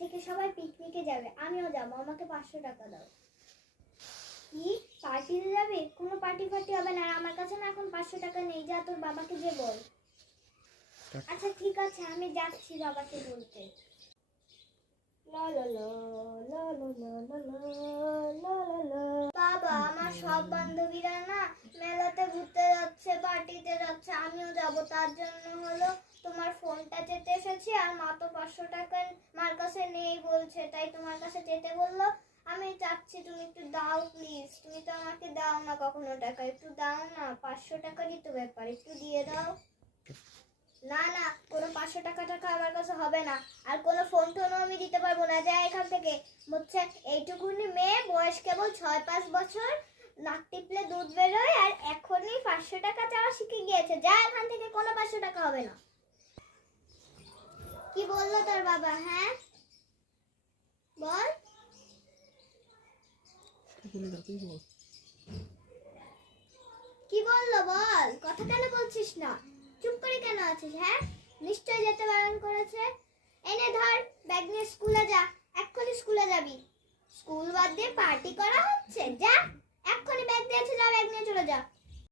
থেকে সবাই পিকনিকে যাবে, আমিও যাবো, আমাকে 500 টাকা দাও। কি পার্টিতে যাবে? কোনো পার্টি ফার্টি হবে না, আমার কাছে না এখন 500 টাকা নেই, যা তোর বাবাকে যে বল। আচ্ছা ঠিক আছে, আমি যাচ্ছি বাবাকে বলতে। বাবা, আমার সব বান্ধবীরা না মেলাতে ঘুরতে যাচ্ছে, পার্টিতে যাচ্ছে, আমিও যাব, তার জন্য হলো তোমার ফোনটা যেতে এসেছি। আর মা তো 500 টাকা মার কাছে নেই বলছে, তাই তোমার কাছে যেতে বললো। আমি চাচ্ছি তুমি একটু দাও প্লিজ, তুমি তো আমাকে দাও না কখনো টাকা, একটু দাও না, 500 টাকারই তো ব্যাপার, একটু দিয়ে দাও। না না, কোনো 500 টাকা আমার কাছে হবে না, আর কোনো ফোন টোনও আমি দিতে পারবো না, যা এখান থেকে। হচ্ছে এইটুকুনি মেয়ে, বয়স কেবল 6-5 বছর, নাক টিপলে দুধ বেরোয়, আর এখনই 500 টাকা চাওয়া শিখে গিয়েছে, যা এখান থেকে, কোনো 500 টাকা হবে না। কি বললো তোর বাবা? হ্যাঁ বল। কি বললো বল, কথা কেন বলছিস না? চুপ করে কেন আছিস? হ্যাঁ, নিশ্চয় যেতে বারণ করেছে। এনে ধর, ব্যাগ নিয়ে স্কুলে যা, এক্ষুনি স্কুলে যাবি। স্কুল বাদ দিয়ে পার্টি করা হচ্ছে? যা এক্ষুনি ব্যাগ দিয়েছে, যা ব্যাগ নিয়ে চলে যা।